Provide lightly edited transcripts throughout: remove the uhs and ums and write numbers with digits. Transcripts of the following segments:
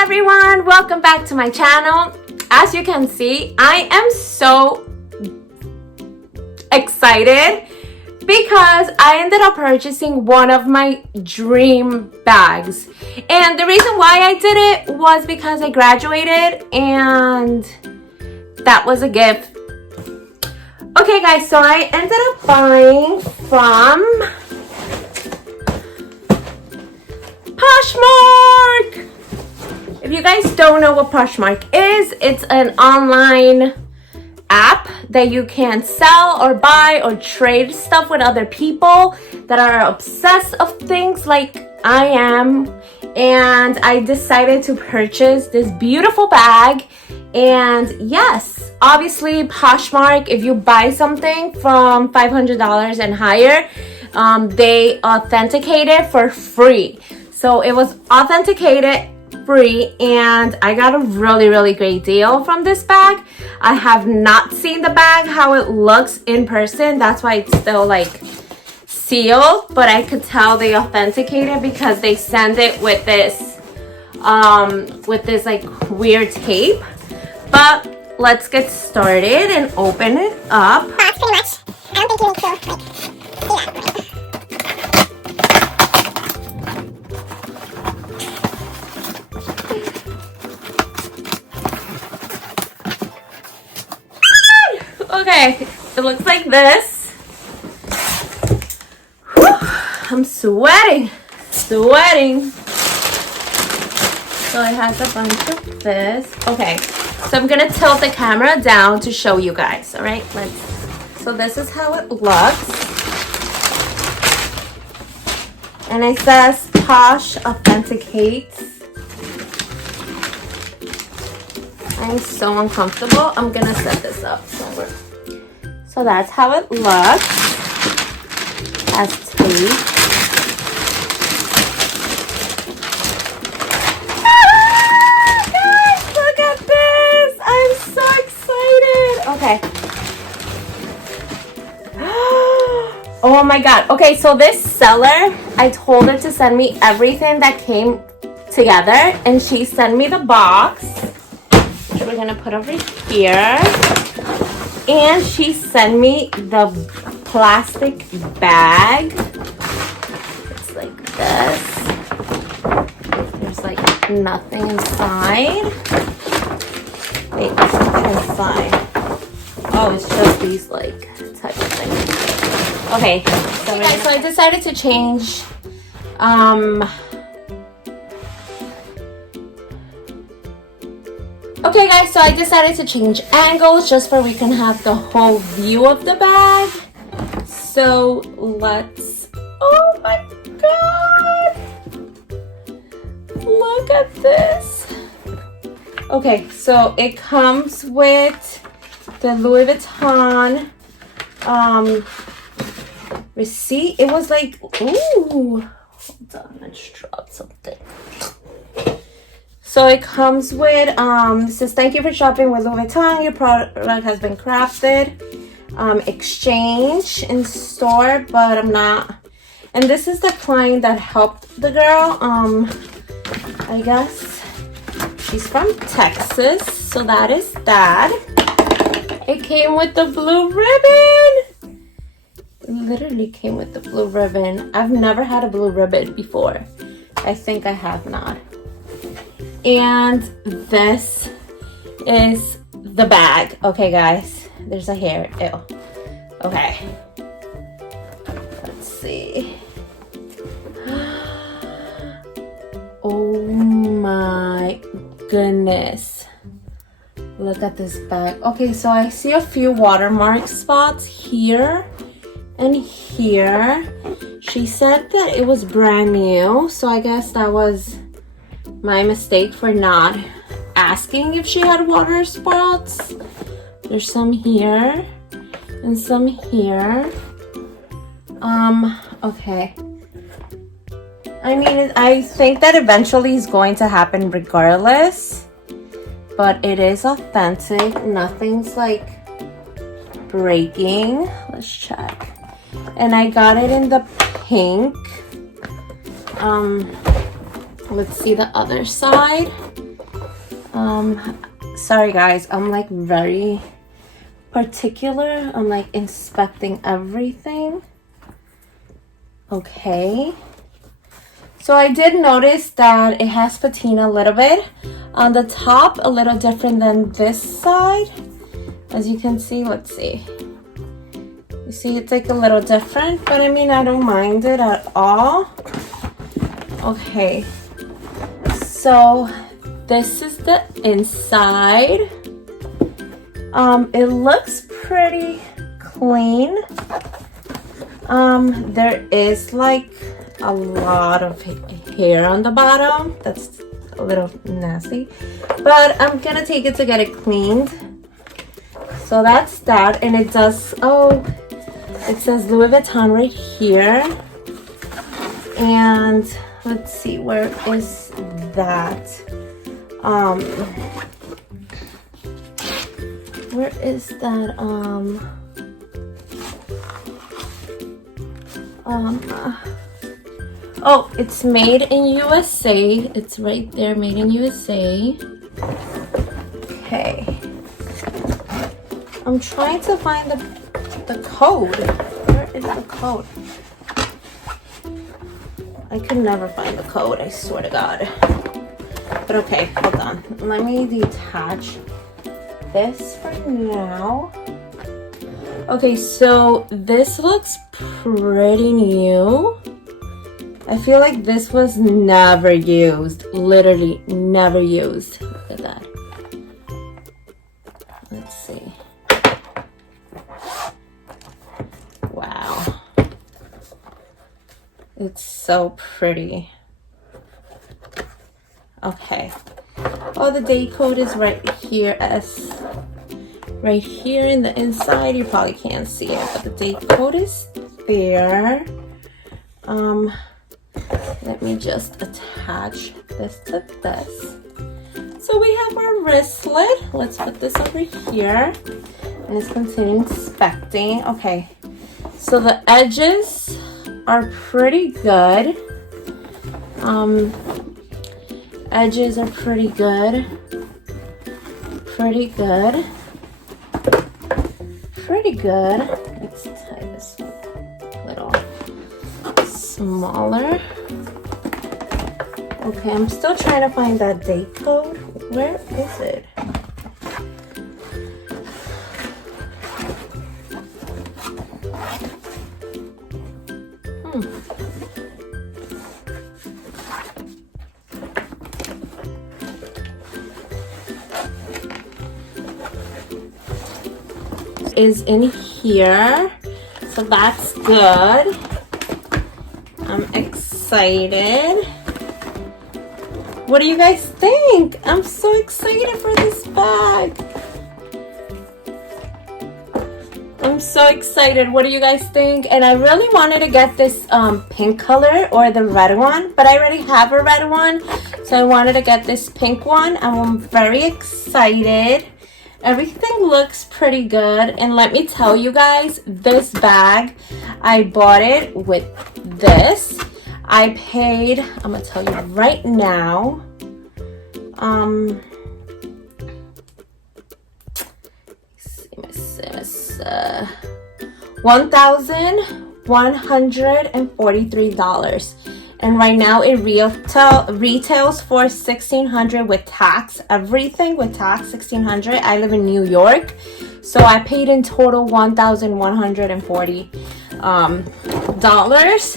everyone, welcome back to my channel. As you can see, I am so excited because I ended up purchasing one of my dream bags, and the reason why I did it was because I graduated and that was a gift. Okay guys, so I ended up buying from Poshmark. If you guys don't know what Poshmark is, it's an online app that you can sell or buy or trade stuff with other people that are obsessed of things like I am. And I decided to purchase this beautiful bag. And yes, obviously Poshmark, if you buy something from $500 and higher, they authenticate it for free. So it was authenticated free, and I got a really great deal from this bag. I have not seen the bag, how it looks in person. That's why it's still like sealed, but I could tell they authenticated because they send it with this like weird tape. But let's get started and open it up. That's pretty much. I don't think you need to like see that. Okay, it looks like this. Whew, I'm sweating. So it has a bunch of this. Okay, so I'm gonna tilt the camera down to show you guys. All right, so this is how it looks, and it says Posh Authenticates. I'm so uncomfortable. I'm gonna set this up somewhere. So that's how it looks. Has tape. Guys, look at this! I'm so excited. Okay. Oh my god. Okay, so this seller, I told her to send me everything that came together, and she sent me the box. We're gonna put over here, and she sent me the plastic bag. It's like this. There's like nothing inside. Wait, there's something inside. Oh, it's just these like type of things. Okay, so I decided to change okay guys, so I decided to change angles just so we can have the whole view of the bag. So let's, oh my god, look at this. Okay, so it comes with the Louis Vuitton receipt. It was like, ooh, hold on, let's drop something. So it comes with, it says, thank you for shopping with Louis Vuitton. Your product has been crafted. Exchange in store, but I'm not. And this is the client that helped the girl. I guess she's from Texas. So that is that. It came with the blue ribbon. It literally came with the blue ribbon. I've never had a blue ribbon before. I think I have not. And this is the bag. Okay guys, there's a hair. Ew. Okay, let's see. Oh my goodness, look at this bag. Okay, so I see a few watermark spots here and here. She said that it was brand new, so I guess that was my mistake for not asking if she had water spots. There's some here and some here. Okay. I mean, I think that eventually is going to happen regardless, but it is authentic. Nothing's like breaking. Let's check. And I got it in the pink. Let's see the other side. Sorry guys, I'm like very particular. I'm like inspecting everything. Okay. So I did notice that it has patina a little bit. On the top, a little different than this side. As you can see, let's see. You see it's like a little different, but I mean, I don't mind it at all. Okay. So this is the inside. It looks pretty clean. There is like a lot of hair on the bottom. That's a little nasty, but I'm gonna take it to get it cleaned. So that's that, and it does, oh, it says Louis Vuitton right here. And let's see, where is that? Where is that? Oh, it's made in USA. It's right there, made in USA. Okay. I'm trying to find the code. Where is the code? I could never find the code, I swear to God. But okay, hold on. Let me detach this for now. Okay, so this looks pretty new. I feel like this was never used. Literally never used. Look at that. Let's see. Wow. It's so pretty. Okay. Oh, the date code is right here, right here in the inside. You probably can't see it, but the date code is there. Let me just attach this to this. So we have our wristlet. Let's put this over here. And let's continue inspecting. Okay. So the edges are pretty good. Edges are pretty good. Pretty good. Pretty good. Let's tie this a little smaller. Okay, I'm still trying to find that date code. Where is it? Is in here, so that's good. I'm excited. What do you guys think? I'm so excited for this bag. I'm so excited. What do you guys think? And I really wanted to get this pink color or the red one, but I already have a red one, so I wanted to get this pink one. I'm very excited. Everything looks pretty good, and let me tell you guys, this bag, I bought it with this. I paid, I'm gonna tell you right now, $1,143. And right now it retails for $1,600 with tax, everything with tax, $1,600. I live in New York, so I paid in total $1,140 dollars.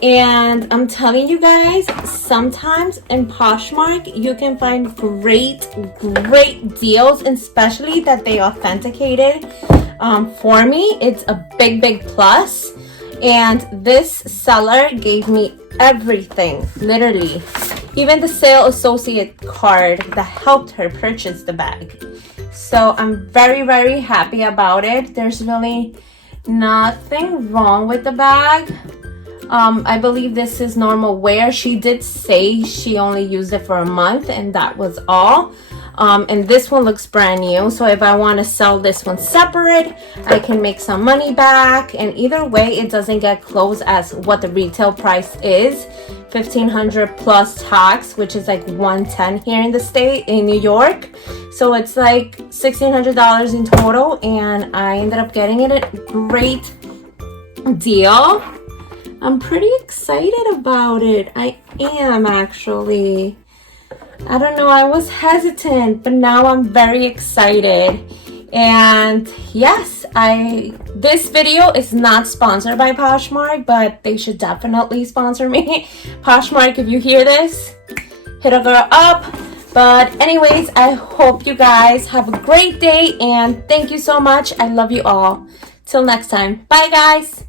And I'm telling you guys, sometimes in Poshmark you can find great deals, especially that they authenticated for me. It's a big plus. And this seller gave me everything, literally, even the sale associate card that helped her purchase the bag. So I'm very happy about it. There's really nothing wrong with the bag. I believe this is normal wear. She did say she only used it for a month, and that was all. And this one looks brand new, so if I want to sell this one separate, I can make some money back. And either way, it doesn't get close as what the retail price is. $1,500 plus tax, which is like $110 here in the state, in New York. So it's like $1,600 in total, and I ended up getting it a great deal. I'm pretty excited about it. I am actually. I don't know, I was hesitant, but now I'm very excited. And yes, this video is not sponsored by Poshmark, but they should definitely sponsor me. Poshmark, if you hear this, hit a girl up. But anyways, I hope you guys have a great day, and thank you so much. I love you all. Till next time. Bye, guys.